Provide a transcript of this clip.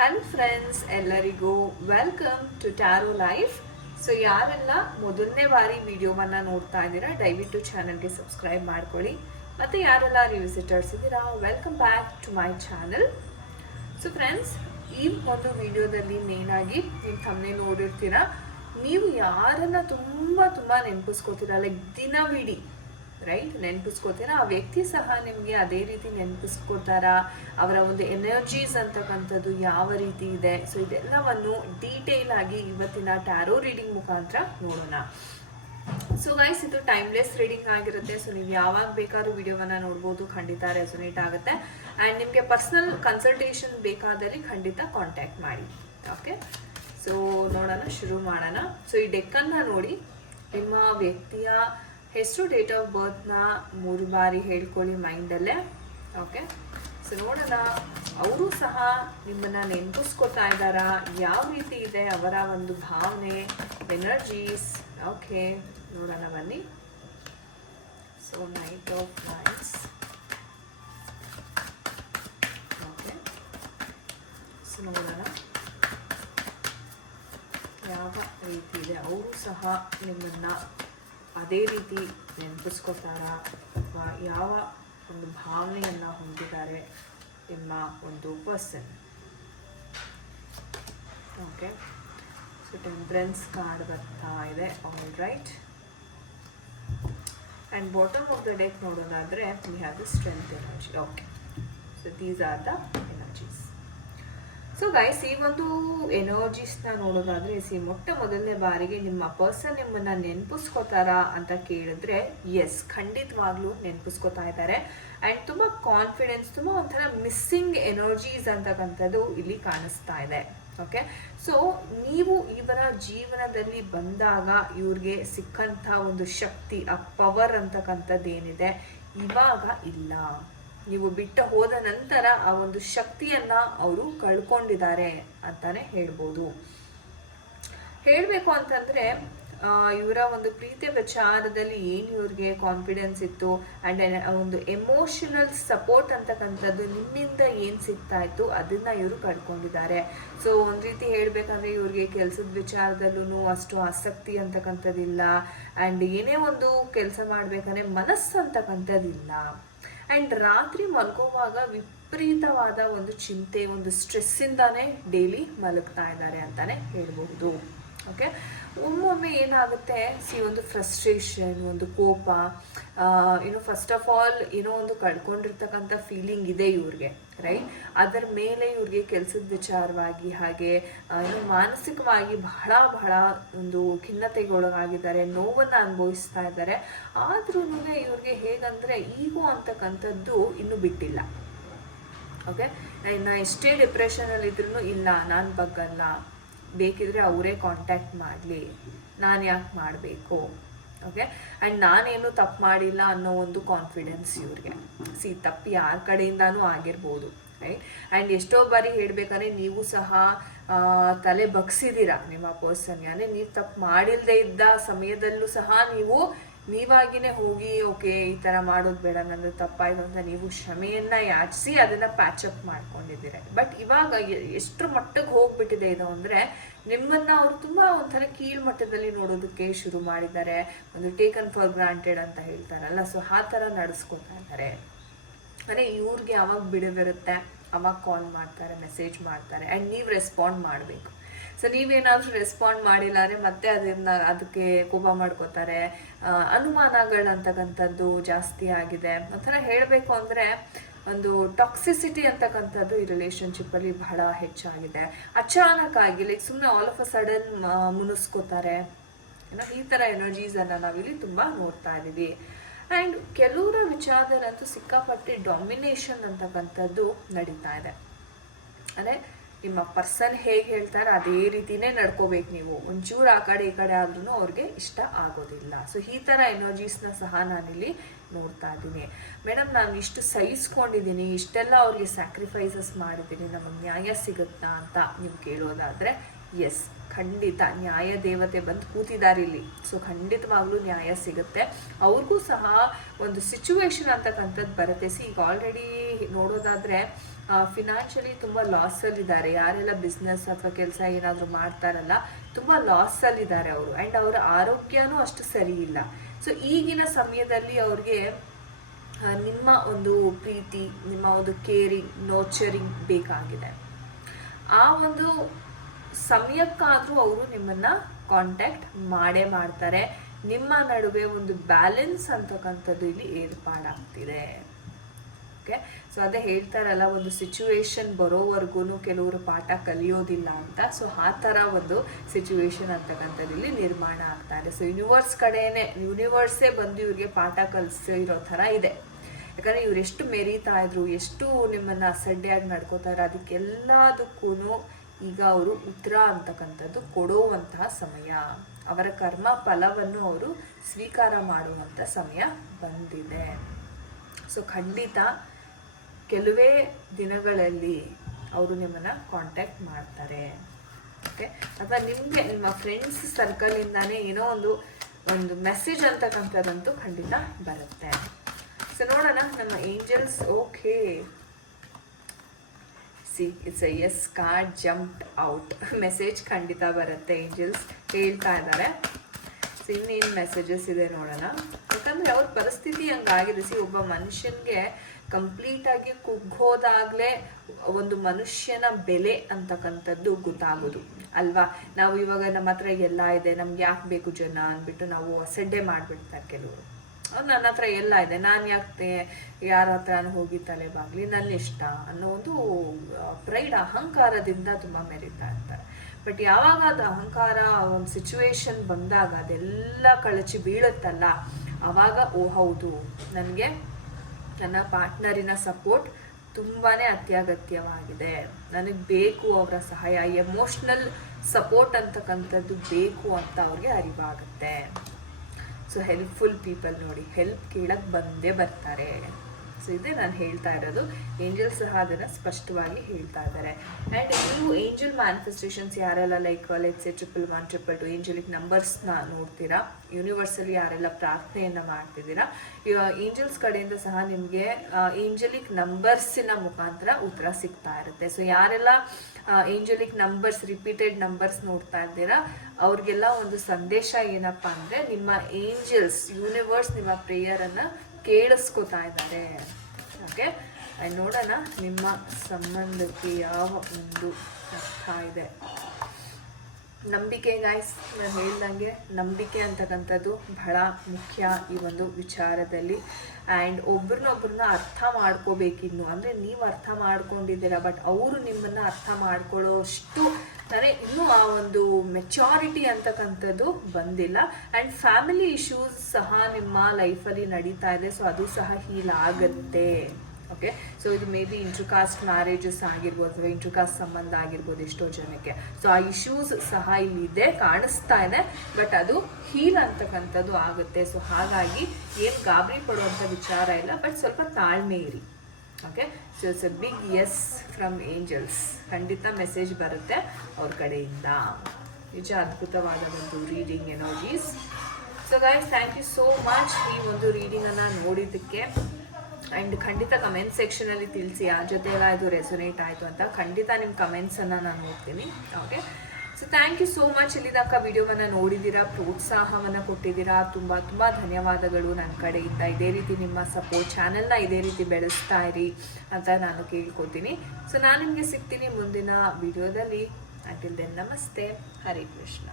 Hello friends ಎಲ್ಲರಿಗೂ welcome to tarot life so ಯಾರೆಲ್ಲ ಮೊದಲನೇ ಬಾರಿ ವಿಡಿಯೋವನ್ನ ನೋಡ್ತಾ ಇದ್ದೀರಾ, ದಯವಿಟ್ಟು ಚಾನಲ್ಗೆ ಸಬ್ಸ್ಕ್ರೈಬ್ ಮಾಡ್ಕೊಳ್ಳಿ. ಮತ್ತೆ ಯಾರೆಲ್ಲ ರಿವಿಸಿಟರ್ಸ್ ಇದ್ದೀರಾ welcome back to my channel so friends ಈ ಒಂದು ವಿಡಿಯೋದಲ್ಲಿ ಮೇನ್ ಆಗಿ ನೀವು ತಮ್ಮನೆ ನೋಡಿರ್ತೀರಾ. ನೀವು ಯಾರನ್ನ ತುಂಬಾ ತುಂಬಾ ನೆನಪಿಸ್ಕೋತೀರಾ ಲೈಕ್ ದಿನವಿಡೀ. ರೈಟ್? ನೆನಪಿಸ್ಕೋತೀರಾ ಆ ವ್ಯಕ್ತಿ ಸಹ ನಿಮಗೆ ಅದೇ ರೀತಿ ನೆನಪಿಸ್ಕೋತಾರಾ ಅವರ ಒಂದು ಎನರ್ಜೀಸ್ ಅಂತಕ್ಕಂಥದ್ದು ಯಾವ ರೀತಿ ಇದೆ? ಸೊ ಇದೆಲ್ಲವನ್ನು ಡೀಟೇಲ್ ಆಗಿ ಇವತ್ತಿನ ಟ್ಯಾರೋ ರೀಡಿಂಗ್ ಮುಖಾಂತರ ನೋಡೋಣ. ಸೊ ಗೈಸ್ ಇದು ಟೈಮ್ಲೆಸ್ ರೀಡಿಂಗ್ ಆಗಿರುತ್ತೆ. ಸೊ ನೀವು ಯಾವಾಗ ಬೇಕಾದ್ರೂ ವಿಡಿಯೋವನ್ನ ನೋಡ್ಬೋದು. ಖಂಡಿತ ರೆಸೊನೇಟ್ ಆಗುತ್ತೆ. ಆ್ಯಂಡ್ ನಿಮಗೆ ಪರ್ಸನಲ್ ಕನ್ಸಲ್ಟೇಷನ್ ಬೇಕಾದಲ್ಲಿ ಖಂಡಿತ ಕಾಂಟ್ಯಾಕ್ಟ್ ಮಾಡಿ. ಓಕೆ ಸೊ ನೋಡೋಣ, ಶುರು ಮಾಡೋಣ. ಸೊ ಈ ಡೆಕ್ಕನ್ನು ನೋಡಿ. ನಿಮ್ಮ ವ್ಯಕ್ತಿಯ ಹೆಸರು ಡೇಟ್ ಆಫ್ ಬರ್ತ್ನ ಮೂರು ಬಾರಿ ಹೇಳ್ಕೊಳ್ಳಿ ಮೈಂಡಲ್ಲೇ. ಓಕೆ ಸೊ ನೋಡೋಣ. ಅವರು ಸಹ ನಿಮ್ಮನ್ನ ನೆನಪಿಸ್ಕೊತಾ ಇದ್ದಾರಾ? ಯಾವ ರೀತಿ ಇದೆ ಅವರ ಒಂದು ಭಾವನೆ ಎನರ್ಜೀಸ್ ಓಕೆ ನೋಡೋಣ ಬನ್ನಿ. So knight of knights okay so ನೋಡೋಣ. ಯಾವ ರೀತಿ ಇದೆ? ಅವರು ಸಹ ನಿಮ್ಮನ್ನ ಅದೇ ರೀತಿ ನೆನಪಿಸ್ಕೊತಾರ ಅಥವಾ ಯಾವ ಒಂದು ಭಾವನೆಯನ್ನು ಹೊಂದಿದ್ದಾರೆ ಎಂಬ ಒಂದು person okay so temperance card ಬರ್ತಾ ಇದೆ. All right and bottom of the deck ನೋಡೋದಾದರೆ we have the strength energy okay so these are the energies so guys ಈ ಒಂದು ಎನರ್ಜೀಸ್ನ ನೋಡೋದಾದ್ರೆ ಸಿ ಮೊಟ್ಟ ಮೊದಲನೇ ಬಾರಿಗೆ ನಿಮ್ಮ ಪರ್ಸನ್ ನಿಮ್ಮನ್ನ ನೆನಪಿಸ್ಕೋತಾರ ಅಂತ ಕೇಳಿದ್ರೆ ಎಸ್ ಖಂಡಿತವಾಗ್ಲೂ ನೆನಪಿಸ್ಕೋತಾ ಇದ್ದಾರೆ. ಅಂಡ್ ತುಂಬಾ ಕಾನ್ಫಿಡೆನ್ಸ್ ತುಂಬಾ ಒಂಥರ ಮಿಸ್ಸಿಂಗ್ ಎನರ್ಜೀಸ್ ಅಂತಕ್ಕಂಥದ್ದು ಇಲ್ಲಿ ಕಾಣಿಸ್ತಾ ಇದೆ. ಓಕೆ ಸೊ ನೀವು ಇವರ ಜೀವನದಲ್ಲಿ ಬಂದಾಗ ಇವ್ರಿಗೆ ಸಿಕ್ಕಂಥ ಒಂದು ಶಕ್ತಿ, ಆ ಪವರ್ ಅಂತಕ್ಕಂಥದ್ದು ಏನಿದೆ ಇವಾಗ ಇಲ್ಲ. ನೀವು ಬಿಟ್ಟ ಹೋದ ನಂತರ ಆ ಒಂದು ಶಕ್ತಿಯನ್ನ ಅವರು ಕಳ್ಕೊಂಡಿದ್ದಾರೆ ಅಂತಾನೆ ಹೇಳ್ಬೋದು. ಹೇಳಬೇಕು ಅಂತಂದ್ರೆ ಇವರ ಒಂದು ಪ್ರೀತಿ ವಿಚಾರದಲ್ಲಿ ಏನು ಇವ್ರಿಗೆ ಕಾನ್ಫಿಡೆನ್ಸ್ ಇತ್ತು ಅಂಡ್ ಒಂದು ಎಮೋಷನಲ್ ಸಪೋರ್ಟ್ ಅಂತಕ್ಕಂಥದ್ದು ನಿಮ್ಮಿಂದ ಏನು ಸಿಗ್ತಾ ಇತ್ತು ಅದನ್ನ ಇವರು ಕಳ್ಕೊಂಡಿದ್ದಾರೆ. ಸೊ ಒಂದು ರೀತಿ ಹೇಳಬೇಕಂದ್ರೆ ಇವ್ರಿಗೆ ಕೆಲಸದ ವಿಚಾರದಲ್ಲೂ ಅಷ್ಟು ಆಸಕ್ತಿ ಅಂತಕ್ಕಂಥದ್ದಿಲ್ಲ ಅಂಡ್ ಏನೇ ಒಂದು ಕೆಲಸ ಮಾಡ್ಬೇಕಂದ್ರೆ ಮನಸ್ಸು ಅಂತಕ್ಕಂಥದ್ದಿಲ್ಲ. ಅಂಡ್ ರಾತ್ರಿ ಮಲ್ಕೋವಾಗ ವಿಪರೀತವಾದ ಒಂದು ಚಿಂತೆ, ಒಂದು ಸ್ಟ್ರೆಸ್ಸಿಂದಾನೇ ಡೈಲಿ ಮಲಗ್ತಾ ಇದ್ದಾರೆ ಅಂತಾನೆ ಹೇಳ್ಬಹುದು. ಓಕೆ ಒಮ್ಮೊಮ್ಮೆ ಏನಾಗುತ್ತೆ? ಸಿ ಒಂದು ಫ್ರಸ್ಟ್ರೇಷನ್ ಒಂದು ಕೋಪ ಏನೋ ಫಸ್ಟ್ ಆಫ್ ಆಲ್ ಏನೋ ಒಂದು ಕಳ್ಕೊಂಡಿರ್ತಕ್ಕಂಥ ಫೀಲಿಂಗ್ ಇದೆ ಇವ್ರಿಗೆ. ರೈಟ್ ಅದರ ಮೇಲೆ ಇವ್ರಿಗೆ ಕೆಲಸದ ವಿಚಾರವಾಗಿ ಹಾಗೆ ಏನು ಮಾನಸಿಕವಾಗಿ ಬಹಳ ಬಹಳ ಒಂದು ಖಿನ್ನತೆಗೊಳಗಾಗಿದ್ದಾರೆ, ನೋವನ್ನು ಅನುಭವಿಸ್ತಾ ಇದ್ದಾರೆ. ಆದ್ರೂ ಇವ್ರಿಗೆ ಹೇಗಂದ್ರೆ ಈಗೋ ಅಂತಕ್ಕಂಥದ್ದು ಇನ್ನೂ ಬಿಟ್ಟಿಲ್ಲ. ಓಕೆ ನಾ ಎಷ್ಟೇ ಡಿಪ್ರೆಷನಲ್ಲಿ ಇದ್ರೂ ಇಲ್ಲ, ನಾನು ಬಗ್ಗಲ್ಲ. ಬೇಕಿದ್ರೆ ಅವರೇ ಕಾಂಟ್ಯಾಕ್ಟ್ ಮಾಡಲಿ. ನಾನು ಯಾಕೆ ಮಾಡಬೇಕು? ಓಕೆ ಆ್ಯಂಡ್ ನಾನೇನು ತಪ್ಪು ಮಾಡಿಲ್ಲ ಅನ್ನೋ ಒಂದು ಕಾನ್ಫಿಡೆನ್ಸ್ ಇವ್ರಿಗೆ. ಸಿ ತಪ್ಪು ಯಾರ ಕಡೆಯಿಂದನೂ ಆಗಿರ್ಬೋದು ರೈಟ್ ಆ್ಯಂಡ್ ಎಷ್ಟೋ ಬಾರಿ ಹೇಳಬೇಕಂದ್ರೆ ನೀವು ಸಹ ತಲೆ ಬಗ್ಸಿದ್ದೀರಾ ನಿಮ್ಮ ಪರ್ಸನ್ಗೆ ಅಂದರೆ ನೀವು ತಪ್ಪು ಮಾಡಿಲ್ಲದೆ ಇದ್ದ ಸಮಯದಲ್ಲೂ ಸಹ ನೀವು ನೀವಾಗಿನೇ ಹೋಗಿ, ಓಕೆ, ಈ ಥರ ಮಾಡೋದು ಬೇಡ, ನಂದು ತಪ್ಪಾಯ್ತು ಅಂತ ನೀವು ಕ್ಷಮೆಯನ್ನ ಯಾಚಿಸಿ ಅದನ್ನ ಪ್ಯಾಚಪ್ ಮಾಡ್ಕೊಂಡಿದ್ದೀರ. ಬಟ್ ಇವಾಗ ಎಷ್ಟು ಮಟ್ಟಕ್ಕೆ ಹೋಗ್ಬಿಟ್ಟಿದೆ ಇದು ಅಂದ್ರೆ, ನಿಮ್ಮನ್ನ ಅವರು ತುಂಬಾ ಒಂಥರ ಕೀಳು ಮಟ್ಟದಲ್ಲಿ ನೋಡೋದಕ್ಕೆ ಶುರು ಮಾಡಿದ್ದಾರೆ. ಒಂದು ಟೇಕನ್ ಫಾರ್ ಗ್ರಾಂಟೆಡ್ ಅಂತ ಹೇಳ್ತಾರಲ್ಲ ಸೊ ಆ ಥರ ನಡೆಸ್ಕೊತಾ ಇದ್ದಾರೆ. ಅಂದರೆ ಇವ್ರಿಗೆ ಯಾವಾಗ ಬಿಡುವಿರುತ್ತೆ. ಅವಾಗ ಕಾಲ್ ಮಾಡ್ತಾರೆ ಮೆಸೇಜ್ ಮಾಡ್ತಾರೆ ಆ್ಯಂಡ್ ನೀವು ರೆಸ್ಪಾಂಡ್ ಮಾಡಬೇಕು. ಸೊ ನೀವೇನಾದ್ರೂ ರೆಸ್ಪಾಂಡ್ ಮಾಡಿಲ್ಲ ಅಂದರೆ ಮತ್ತೆ ಅದನ್ನ ಅದಕ್ಕೆ ಕೋಪ ಮಾಡ್ಕೋತಾರೆ. ಅನುಮಾನಗಳು ಅನುಮಾನಗಳಂತಕ್ಕಂಥದ್ದು ಜಾಸ್ತಿ ಆಗಿದೆ. ಒಂಥರ ಹೇಳಬೇಕು ಅಂದರೆ ಒಂದು ಟಾಕ್ಸಿಸಿಟಿ ಅಂತಕ್ಕಂಥದ್ದು ಈ ರಿಲೇಶನ್ಶಿಪ್ಪಲ್ಲಿ ಬಹಳ ಹೆಚ್ಚಾಗಿದೆ. ಅಚಾನಕ್ ಆಗಿ ಲೈಕ್ ಸುಮ್ಮನೆ ಆಲ್ ಆಫ್ ಅ ಸಡನ್ ಮುನಿಸ್ಕೋತಾರೆ ಏನೋ ಈ ಥರ ಎನರ್ಜೀಸನ್ನು ನಾವಿಲ್ಲಿ ತುಂಬ ನೋಡ್ತಾ ಇದ್ದೀವಿ. ಆ್ಯಂಡ್ ಕೆಲವರ ವಿಚಾರದಲ್ಲಂತೂ ಸಿಕ್ಕಾಪಟ್ಟೆ ಡಾಮಿನೇಷನ್ ಅಂತಕ್ಕಂಥದ್ದು ನಡೀತಾ ಇದೆ. ಅಂದರೆ ನಿಮ್ಮ ಪರ್ಸನ್ ಹೇಗೆ ಹೇಳ್ತಾರೆ ಅದೇ ರೀತಿನೇ ನಡ್ಕೋಬೇಕು ನೀವು. ಒಂಚೂರು ಆ ಕಡೆ ಈ ಕಡೆ ಆದ್ರೂ ಅವ್ರಿಗೆ ಇಷ್ಟ ಆಗೋದಿಲ್ಲ. ಸೊ ಈ ಥರ ಎನರ್ಜೀಸ್ನ ಸಹ ನಾನಿಲ್ಲಿ ನೋಡ್ತಾ ಇದ್ದೀನಿ. ಮೇಡಮ್, ನಾನು ಇಷ್ಟು ಸಹಿಸ್ಕೊಂಡಿದ್ದೀನಿ. ಇಷ್ಟೆಲ್ಲ ಅವ್ರಿಗೆ ಸ್ಯಾಕ್ರಿಫೈಸಸ್ ಮಾಡಿದ್ದೀನಿ. ನಮಗೆ ನ್ಯಾಯ ಸಿಗುತ್ತಾ ಅಂತ ನೀವು ಕೇಳೋದಾದರೆ ಎಸ್ ಖಂಡಿತ ನ್ಯಾಯ ದೇವತೆ ಬಂದು ಕೂತಿದ್ದಾರೆ ಇಲ್ಲಿ. ಸೊ ಖಂಡಿತವಾಗ್ಲೂ ನ್ಯಾಯ ಸಿಗುತ್ತೆ. ಅವ್ರಿಗೂ ಸಹ ಒಂದು ಸಿಚುವೇಶನ್ ಅಂತಕ್ಕಂಥದ್ದು ಬರುತ್ತೆ. ಸಿ ಈಗ ಆಲ್ರೆಡಿ ನೋಡೋದಾದ್ರೆ ಫಿನಾನ್ಷಿಯಲಿ ತುಂಬ ಲಾಸಲ್ಲಿದ್ದಾರೆ ಯಾರೆಲ್ಲ ಬಿಸ್ನೆಸ್ ಅಥವಾ ಕೆಲಸ ಏನಾದರೂ ಮಾಡ್ತಾರಲ್ಲ, ತುಂಬ ಲಾಸಲ್ಲಿದ್ದಾರೆ ಅವರು. ಆ್ಯಂಡ್ ಅವರ ಆರೋಗ್ಯನೂ ಅಷ್ಟು ಸರಿ ಇಲ್ಲ. ಸೊ ಈಗಿನ ಸಮಯದಲ್ಲಿ ಅವ್ರಿಗೆ ನಿಮ್ಮ ಒಂದು ಪ್ರೀತಿ, ನಿಮ್ಮ ಒಂದು ಕೇರಿಂಗ್ ನೋಚರಿಂಗ್ ಬೇಕಾಗಿದೆ. ಆ ಒಂದು ಸಮಯಕ್ಕಾದರೂ ಅವರು ನಿಮ್ಮನ್ನ ಕಾಂಟ್ಯಾಕ್ಟ್ ಮಾಡೇ ಮಾಡ್ತಾರೆ. ನಿಮ್ಮ ನಡುವೆ ಒಂದು ಬ್ಯಾಲೆನ್ಸ್ ಅಂತಕ್ಕಂಥದ್ದು ಇಲ್ಲಿ ಏರ್ಪಾಡಾಗ್ತಿದೆ. ಓಕೆ ಸೊ ಅದೇ ಹೇಳ್ತಾರಲ್ಲ, ಒಂದು ಸಿಚುವೇಶನ್ ಬರೋವರೆಗೂ ಕೆಲವರು ಪಾಠ ಕಲಿಯೋದಿಲ್ಲ ಅಂತ. ಸೊ ಆ ಥರ ಒಂದು ಸಿಚುವೇಶನ್ ಅಂತಕ್ಕಂಥದ್ದು ಇಲ್ಲಿ ನಿರ್ಮಾಣ ಆಗ್ತಾ ಇದೆ. ಸೊ ಯೂನಿವರ್ಸ್ ಕಡೆಯೇ ಯೂನಿವರ್ಸೇ ಬಂದು ಇವ್ರಿಗೆ ಪಾಠ ಕಲಿಸಿರೋ ಥರ ಇದೆ. ಯಾಕಂದ್ರೆ ಇವ್ರು ಎಷ್ಟು ಮೆರೀತಾ ಇದ್ರು, ಎಷ್ಟು ನಿಮ್ಮನ್ನ ಅಸಡ್ಡೆಯಾಗಿ ನಡ್ಕೋತಾರೆ ಅದಕ್ಕೆಲ್ಲದಕ್ಕೂ ಈಗ ಅವರು ಉತ್ತರ ಅಂತಕ್ಕಂಥದ್ದು ಕೊಡುವಂತಹ ಸಮಯ. ಅವರ ಕರ್ಮ ಫಲವನ್ನು ಅವರು ಸ್ವೀಕಾರ ಮಾಡುವಂಥ ಸಮಯ ಬಂದಿದೆ. ಸೊ ಖಂಡಿತ ಕೆಲವೇ ದಿನಗಳಲ್ಲಿ ಅವರು ನಿಮ್ಮನ್ನು ಕಾಂಟ್ಯಾಕ್ಟ್ ಮಾಡ್ತಾರೆ. ಓಕೆ ಅಥವಾ ನಿಮಗೆ, ನಿಮ್ಮ ಫ್ರೆಂಡ್ಸ್ ಸರ್ಕಲಿಂದಾನೇ ಏನೋ ಒಂದು ಒಂದು ಮೆಸೇಜ್ ಅಂತಕ್ಕಂಥದ್ದಂತೂ ಖಂಡಿತ ಬರುತ್ತೆ. ಸೊ ನೋಡೋಣ, ನಮ್ಮ angels okay see it's yes car jump out message ಖಂಡಿತ ಬರುತ್ತೆ ಏಂಜಲ್ಸ್ ಹೇಳ್ತಾ ಇದ್ದಾರೆ ಸೊ ಇನ್ನೇನು ಮೆಸೇಜಸ್ ಇದೆ ನೋಡೋಣ. ಯಾಕಂದರೆ ಅವ್ರ ಪರಿಸ್ಥಿತಿ ಹಂಗಾಗಿದೆ. ಸಿ ಒಬ್ಬ ಮನುಷ್ಯನ್ಗೆ ಕಂಪ್ಲೀಟ್ ಆಗಿ ಕುಗ್ಗೋದಾಗ್ಲೇ ಒಂದು ಮನುಷ್ಯನ ಬೆಲೆ ಅಂತಕ್ಕಂಥದ್ದು ಗೊತ್ತಾಗೋದು. ಅಲ್ವಾ? ನಾವು ಇವಾಗ ನಮ್ಮ ಹತ್ರ ಎಲ್ಲ ಇದೆ, ನಮ್ಗೆ ಯಾಕೆ ಬೇಕು ಜನ ಅಂದ್ಬಿಟ್ಟು ನಾವು ಅಸಡ್ಡೆ ಮಾಡ್ಬಿಡ್ತಾರೆ ಕೆಲವರು. ನನ್ನ ಹತ್ರ ಎಲ್ಲ ಇದೆ, ನಾನು ಯಾಕೆ ಯಾರ ಹತ್ರ ಹೋಗಿ ತಲೆ ಬಾಗ್ಲಿ, ನನ್ನ ಇಷ್ಟ ಅನ್ನೋದು ಪ್ರೈಡ್ ಅಹಂಕಾರದಿಂದ ತುಂಬ ಮೆರಿತಾ ಇರ್ತಾರೆ. ಬಟ್ ಯಾವಾಗ ಅದು ಅಹಂಕಾರ ಒಂದು ಸಿಚುವೇಶನ್ ಬಂದಾಗ ಅದೆಲ್ಲ ಕಳಚಿ ಬೀಳುತ್ತಲ್ಲ ಆವಾಗ ಓ ಹೌದು, ನನಗೆ ನನ್ನ ಪಾರ್ಟ್ನರಿನ ಸಪೋರ್ಟ್ ತುಂಬಾ ಅತ್ಯಗತ್ಯವಾಗಿದೆ. ನನಗೆ ಬೇಕು ಅವರ ಸಹಾಯ, ಎಮೋಷ್ನಲ್ ಸಪೋರ್ಟ್ ಅಂತಕ್ಕಂಥದ್ದು ಬೇಕು ಅಂತ ಅವ್ರಿಗೆ ಅರಿವಾಗುತ್ತೆ. ಸೊ, ಹೆಲ್ಪ್ಫುಲ್ ಪೀಪಲ್ ನೋಡಿ, ಹೆಲ್ಪ್ ಕೇಳಕ್ಕೆ ಬಂದೇ ಬರ್ತಾರೆ. ಸೊ ಇದೇ ನಾನು ಹೇಳ್ತಾ ಇರೋದು. ಏಂಜಲ್ ಸಹ ಅದನ್ನು ಸ್ಪಷ್ಟವಾಗಿ ಹೇಳ್ತಾ ಇದ್ದಾರೆ. ಆ್ಯಂಡ್ ನೀವು ಏಂಜಲ್ ಮ್ಯಾನಿಫೆಸ್ಟೇಷನ್ಸ್ ಯಾರೆಲ್ಲ like let's a triple one triple two angelic ನಂಬರ್ಸ್ನ ನೋಡ್ತೀರಾ? ಯೂನಿವರ್ಸಲಿ ಯಾರೆಲ್ಲ ಪ್ರಾರ್ಥನೆಯನ್ನು ಮಾಡ್ತಿದ್ದೀರಾ? ಏಂಜಲ್ಸ್ ಕಡೆಯಿಂದ ಸಹ ನಿಮಗೆ ಏಂಜಲಿಕ್ ನಂಬರ್ಸಿನ ಮುಖಾಂತರ ಉತ್ತರ ಸಿಗ್ತಾ ಇರುತ್ತೆ. ಸೊ ಯಾರೆಲ್ಲ ಏಂಜಲಿಕ್ ನಂಬರ್ಸ್ ರಿಪೀಟೆಡ್ ನಂಬರ್ಸ್ ನೋಡ್ತಾ ಇದ್ದೀರಾ, ಅವ್ರಿಗೆಲ್ಲ ಒಂದು ಸಂದೇಶ ಏನಪ್ಪಾ ಅಂದ್ರೆ ನಿಮ್ಮ ಏಂಜಲ್ಸ್ ಯೂನಿವರ್ಸ್ ನಿಮ್ಮ ಪ್ರೇಯರನ್ನು ಕೇಳಿಸ್ಕೊತಾ ಇದ್ದಾರೆ. ಓಕೆ? ನೋಡೋಣ ನಿಮ್ಮ ಸಂಬಂಧಕ್ಕೆ ಯಾವ ಒಂದು ಅರ್ಥ ಇದೆ. ನಂಬಿಕೆ ಗಾಯ್ಸ್ ನಾನು ಹೇಳ್ದಂಗೆ ನಂಬಿಕೆ ಅಂತಕ್ಕಂಥದ್ದು ಬಹಳ ಮುಖ್ಯ ಈ ಒಂದು ವಿಚಾರದಲ್ಲಿ. ಆ್ಯಂಡ್ ಒಬ್ರನ್ನೊಬ್ರನ್ನ ಅರ್ಥ ಮಾಡ್ಕೋಬೇಕಿನ್ನು. ಅಂದರೆ ನೀವು ಅರ್ಥ ಮಾಡ್ಕೊಂಡಿದ್ದೀರಾ, ಬಟ್ ಅವರು ನಿಮ್ಮನ್ನು ಅರ್ಥ ಮಾಡ್ಕೊಳ್ಳೋಷ್ಟು ಅಂದರೆ ಇನ್ನೂ ಆ ಒಂದು ಮೆಚ್ಯೂರಿಟಿ ಅಂತಕ್ಕಂಥದ್ದು ಬಂದಿಲ್ಲ. ಆ್ಯಂಡ್ ಫ್ಯಾಮಿಲಿ ಇಶ್ಯೂಸ್ ಸಹ ನಿಮ್ಮ ಲೈಫಲ್ಲಿ ನಡೀತಾ ಇದೆ. ಸೊ ಅದು ಸಹ ಹೀಲ್ ಆಗುತ್ತೆ. ಓಕೆ ಸೊ ಇದು ಮೇ ಬಿ ಇಂಟ್ರುಕಾಸ್ಟ್ ಮ್ಯಾರೇಜಸ್ ಆಗಿರ್ಬೋದು ಅಥವಾ ಇಂಟ್ರುಕಾಸ್ಟ್ ಸಂಬಂಧ ಆಗಿರ್ಬೋದು ಎಷ್ಟೋ ಜನಕ್ಕೆ. ಸೊ ಆ ಇಶ್ಯೂಸ್ ಸಹ ಇಲ್ಲಿ ಇದೆ, ಕಾಣಿಸ್ತಾ ಇದೆ. ಬಟ್ ಅದು ಹೀಲ್ ಅಂತಕ್ಕಂಥದ್ದು ಆಗುತ್ತೆ. ಸೊ ಹಾಗಾಗಿ ಏನು ಗಾಬರಿ ಪಡುವಂಥ ವಿಚಾರ ಇಲ್ಲ. ಬಟ್ ಸ್ವಲ್ಪ ತಾಳ್ಮೆ ಇರಿ. Okay so it's a big yes from angels ಖಂಡಿತ ಮೆಸೇಜ್ ಬರುತ್ತೆ ಅವ್ರ ಕಡೆಯಿಂದ. ನಿಜ ಅದ್ಭುತವಾದ ಒಂದು reading energies so guys thank you so much ಈ ಒಂದು ರೀಡಿಂಗನ್ನು ನೋಡಿದ್ದಕ್ಕೆ ಆ್ಯಂಡ್ ಖಂಡಿತ ಕಮೆಂಟ್ ಸೆಕ್ಷನಲ್ಲಿ ತಿಳಿಸಿ. ಯಾರ ಜೊತೆ ಇದು ರೆಸೊನೇಟ್ ಆಯಿತು ಅಂತ ಖಂಡಿತ ನಿಮ್ಮ ಕಮೆಂಟ್ಸನ್ನು ನಾನು ನೋಡ್ತೀನಿ. Okay so thank you so much ಇಲ್ಲಿ ತನಕ ವಿಡಿಯೋವನ್ನು ನೋಡಿದ್ದೀರಾ ಪ್ರೋತ್ಸಾಹವನ್ನು ಕೊಟ್ಟಿದ್ದೀರಾ ತುಂಬ ತುಂಬ ಧನ್ಯವಾದಗಳು ನನ್ನ ಕಡೆಯಿಂದ ಇದೇ. ರೀತಿ ನಿಮ್ಮ ಸಪೋರ್ಟ್ ಚಾನೆಲ್ನ ಇದೇ ರೀತಿ ಬೆಳೆಸ್ತಾ ಇರಿ ಅಂತ ನಾನು ಕೇಳ್ಕೊತೀನಿ. ಸೊ ನಾನು ನಿಮಗೆ ಸಿಗ್ತೀನಿ ಮುಂದಿನ ವಿಡಿಯೋದಲ್ಲಿ. ಅಂಟಿಲ್ ದೆನ್ ನಮಸ್ತೆ. ಹರೇ ಕೃಷ್ಣ.